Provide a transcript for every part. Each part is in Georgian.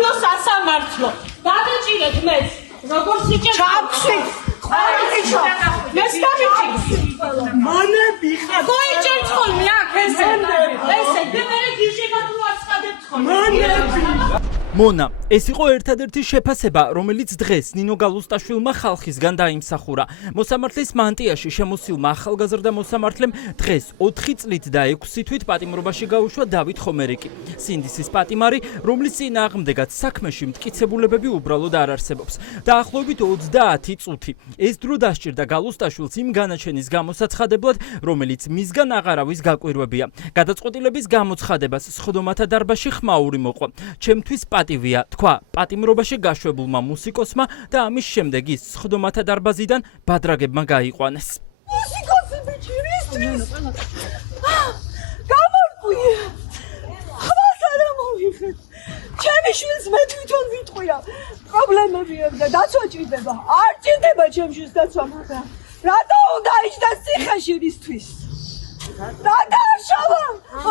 სამართლო სასამართლო. Გადაჭირეთ მეც. როგორც იჭერთ. ჩაქვსით. ეს დამიჭირეთ. მონები ხარ. გოიჭერთ ხოლმე აქ ესე. ესე მე გიჟებად რო აცხადებთ ხოლმე. მონები. მონა, ეს იყო ერთადერთი შეფასება, რომელიც დღეს ნინო გალუსტაშვილმა ხალხისგან დაიმსახურა. მოსამართლის მანტიაში შემოსილმა ახალგაზრდა მოსამართლემ დღეს 4 წლით და 6 თვით პატიმრობაში გაუშვა დავით ხომერიკი. სინდისის პატიმარი, რომლის წინააღმდეგაც საქმეში მტკიცებულებები უბრალოდ არ არსებობს. დაახლოებით 30 წუთი. ეს დრო დასჭირდა გალუსტაშვილს იმ განაჩენის გამოსაცხადებლად, რომელიც მისგან აღარავის გაკვირვებია. გადაწყვეტილების გამოცხადებას სხდომათა დარბაზში ხმაური მოყვა. ჩემთვის პატივია, თქვა პატიმრობაში გაშვებულმა მუსიკოსმა და ამის შემდეგ ის სხდომათა დარბაზიდან ბადრაგებმა გაიყვანეს. მუსიკოსი ბიჭი, რისთვის? გამორკვია. ხმას არ ამოვიღეთ. ჩემი შვილს მე თვითონ ვიტყვია. პრობლემები და დაცვა ჭირდება. არ ჭირდება ჩემ შვილს დაცვა, მაგრამ რატო უნდა იჯდა ციხეში რისთვის? დადაშავა!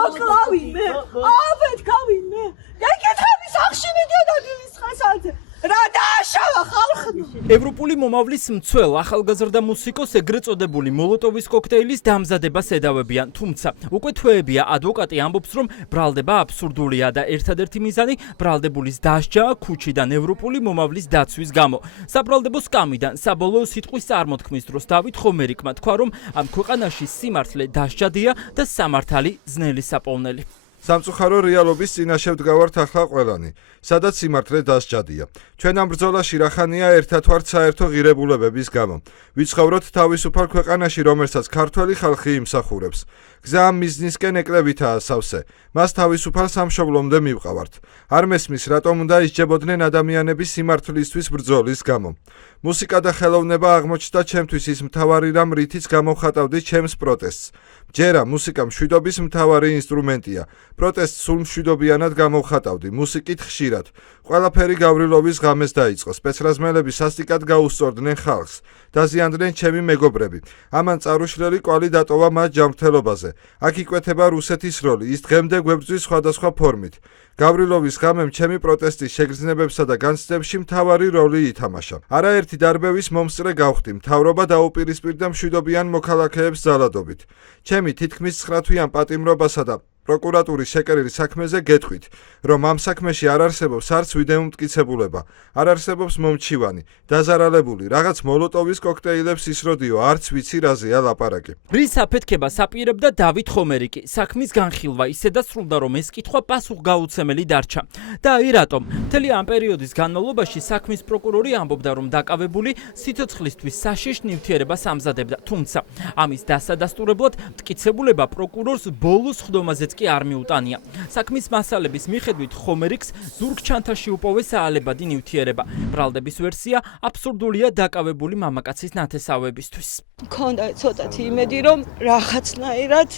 ოკლავი მე. აბეთ გავინ მე. ეკითხები სახში მიდიოდა დილის ხასალზე. რა დააშავა ხალხი? ევროპული მომავლის მცველ ახალგაზრდა მუსიკოს ეგრეთ წოდებული მოლოტოვის კოქტეილის დამზადებას ედავებიან, თუმცა უკვე თვეებია ადვოკატი ამბობს, რომ ბრალდება აბსურდულია და ერთადერთი მიზანი ბრალდებულის დასჯაა ქუჩიდან ევროპული მომავლის დაცვის გამო. საბრალდებო სკამიდან საბოლოო სიტყვის წარმოთქმის დროს დავით ხომერიკმა თქვა, რომ ამ ქვეყანაში სიმართლე დასჯადია და სამართალი ძნელი საპოვნელი. სამწუხარო რეალობის წინაშე ვდგავართ ახლა ყველანი, სადაც სიმართლე დასჯადია. ჩვენ ამ ბრძოლაში რახანია ერთად ვართ საერთო ღირებულებების გამო. ვიცხოვროთ თავისუფალ ქვეყანაში, რომელსაც ქართველი ხალხი იმსახურებს. გზა ამ მიზნისკენ ეკლებითაა სავსე. მას თავისუფალ სამშობლომდე მივყავართ. არ მესმის, რატომ უნდა ისჯებოდნენ ადამიანები სიმართლისთვის ბრძოლის გამო. მუსიკა და ხელოვნება აღმოჩნდა ჩემთვის ის მთავარი რამ, რითიც გამოვხატავდი ჩემს პროტესტს. ჯერა მუსიკა მშვიდობის მთავარი ინსტრუმენტია. პროტესტს სულ მშვიდობიანად გამოვხატავდი, მუსიკით ხშირად. ყველაფერი გავრილოვის ღამეს დაიწყო. სპეცრაზმელები სასტიკად გაუსწორდნენ ხალხს. დაზიანდნენ ჩემი მეგობრები. ამან წარუშლელი კვალი დატოვა მათ ჯანმრთელობაზე. აქ იკვეთება რუსეთის როლი, ის დღემდე გვებრძვის სხვადასხვა ფორმით. გავრილოვის ღამემ ჩემი პროტესტის შეგრძნებებსა და განცდებში მთავარი როლი ითამაშა. არაერთი დარბევის მომსწრე გავხდი, მთავრობა დაუპირისპირდა მშვიდობიან მოქალაქეებს ძალადობით. ჩემი თითქმის 9 თვიან პატიმრობასა და პროკურატურის შეკერილის საქმეზე გეტყვით, რომ ამ საქმეში არ არსებობს არც ვიდეო მტკიცებულება, არ არსებობს მომჩივანი, დაზარალებული, რაღაც მოლოტოვის კოქტეილებს ისროდიო, არც ვიცი რაზეა ლაპარაკი. რის აფეთქებას აპირებდა დავით ხომერიკი, საქმის განხილვა ისედაც სრულდა, რომ ეს კითხვა პასუხგაუცემელი დარჩა. და აი რატომ? მთელი ამ პერიოდის განმავლობაში საქმის პროკურორი ამბობდა, რომ დაკავებული სიცოცხლისთვის საშიშ ნივთიერებას ამზადებდა, თუმცა ამის დასადასტურებლად მტკიცებულება პროკურორს ბოლოს ხდომაზეც კი არ მიუტანია. საქმის მასალების მიხედვით ხომერიკს ზურგჩანთაში უპოვეს აალებადი ნივთიერება. ბრალდების ვერსია აბსურდულია დაკავებული მამაკაცის ნათესავებისთვის. მქონდა ცოტათი იმედი, რომ რაღაცნაირად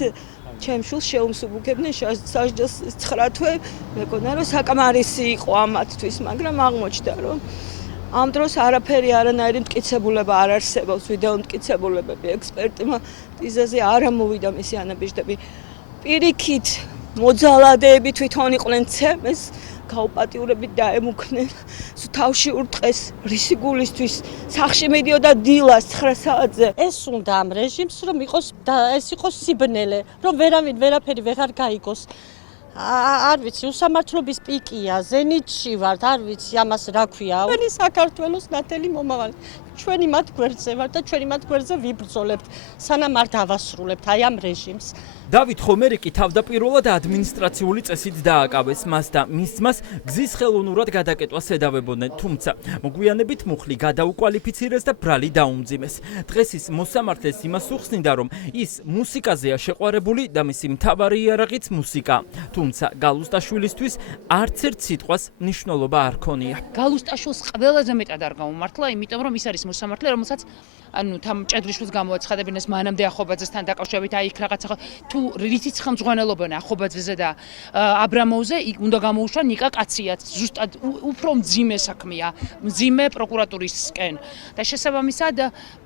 ჩემ შულს შეუმსუბუქებდნენ სასჯელს 9 თვე, მეგონა რომ საკმარისი იყო ამათთვის, მაგრამ აღმოჩნდა, რომ ამ დროს არაფერი არანაირი მტკიცებულება არ არსებობს, ვიდეო მტკიცებულებები ექსპერტიზაზე არ ამოვიდა მისი ანაბეჭდები. პირიქით მოძალადეები თვითონ იყვნენ ცემეს, გაუპატიურებით დაემუქნენ, თავში ურტყეს რისი გულისთვის, სახში მიდიოდა დილას 9 საათზე. ეს უნდა ამ რეჟიმს, რომ ეს იყოს სიბნელე, რომ ვერავინ ვერაფერი ვეღარ გაიგოს. არ ვიცი, უსამართლობის პიკია, ზენიტში ვართ, არ ვიცი, ამას რა ქვია. ჩვენი საქართველოს ნათელი მომავალი. ჩვენი მათ გვერდზე ვართ და ჩვენი მათ გვერდზე ვიბრძოლებთ, სანამ არ დავასრულებთ აი ამ რეჟიმს. დავით ხომერიკი თავდაპირველად ადმინისტრაციული წესით დააკავეს მას და მის ძმას გზის ხელოვნურად გადაკეტვას ედავებოდნენ, თუმცა მოგვიანებით მუხლი გადაუკვალიფიცირეს და ბრალი დაუმძიმეს. დღეს ის მოსამართლეს იმას უხსნიდა, რომ ის მუსიკაზეა შეყვარებული და მისი მთავარი იარაღიც მუსიკა. თუმცა გალუსტაშვილისთვის არც ერთ სიტყვას მნიშვნელობა არ ქონია. გალუსტაშვილს ყველაზე მეტად არ გაუმართლა, იმიტომ რომ ის არის მოსამართლე, რომელსაც ანუ თან ჭედრიშვილს გამოაცხადებინეს მანამდე ახობაძესთან დაკავშირებით აი იქ რაღაცა თუ რითიც ხელმძღვანელობენ ახობაძეზე და აბრამოვზე უნდა გამოუშვა ნიკა კაციაც ზუსტად უფრო მძიმე საქმეა მძიმე პროკურატურისკენ და შესაბამისად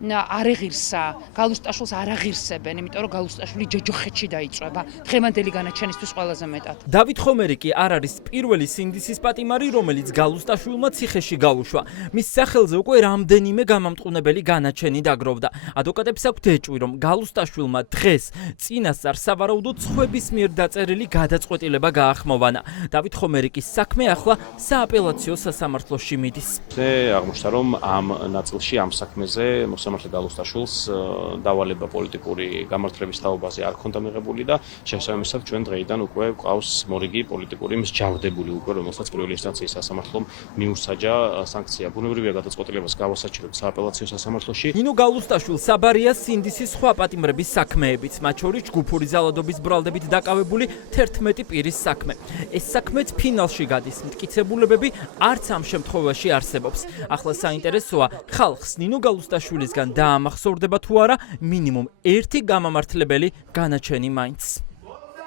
არ ეღირსა გალუსტაშვილს არ აღირსებენ იმიტომ რომ გალუსტაშვილი ჯოჯოხეთში დაიწვება დღევანდელი განაჩენისთვის ყველაზე მეტად დავით ხომერი კი არ არის პირველი სინდისის პატიმარი რომელიც გალუსტაშვილმა ციხეში გაუშვა მის სახელზე უკვე რამდენიმე გამამტყუნებელი განაჩენი დაგროვდა. ადვოკატებს აქვთ ეჭვი, რომ გალუსტაშვილმა დღეს წინასწარ სავარაუდოდ სხვების მიერ დაწერილი გადაწყვეტილება გაახმოვანა. დავით ხომერიკის საქმე ახლა სააპელაციო სასამართლოში მიდის. აღმოჩნდა, რომ ამ ნაწილში ამ საქმეზე მოსამართლე გალუსტაშვილს დავალება პოლიტიკური გამართლების თაობაზე არ ქონდა მიღებული და შესაბამისად ჩვენ დღეიდან უკვე გვყავს მორიგი პოლიტიკური მსჯავრდებული უკვე, რომელსაც პირველი ინსტანციის სასამართლომ მიუსაჯა სანქცია. ბუნებრივია გადაწყვეტილებას გავასაჩერებთ სააპელაციო სასამართლოში. ნინო გალუსტაშვილს აბარია სინდისის სხვა პატიმრების საქმეებიც, მათ შორის ჯგუფური ზალადობის ბრალდებით დაკავებული 11 პირის საქმე. ეს საქმეც ფინალში გადის, მტკიცებულებები არც ამ შემთხვევაში არსებობს. ახლა საინტერესოა, ხალხს ნინო გალუსტაშვილისგან დაამახსოვრდება თუ არა მინიმუმ ერთი გამამართლებელი განაჩენი მაინც.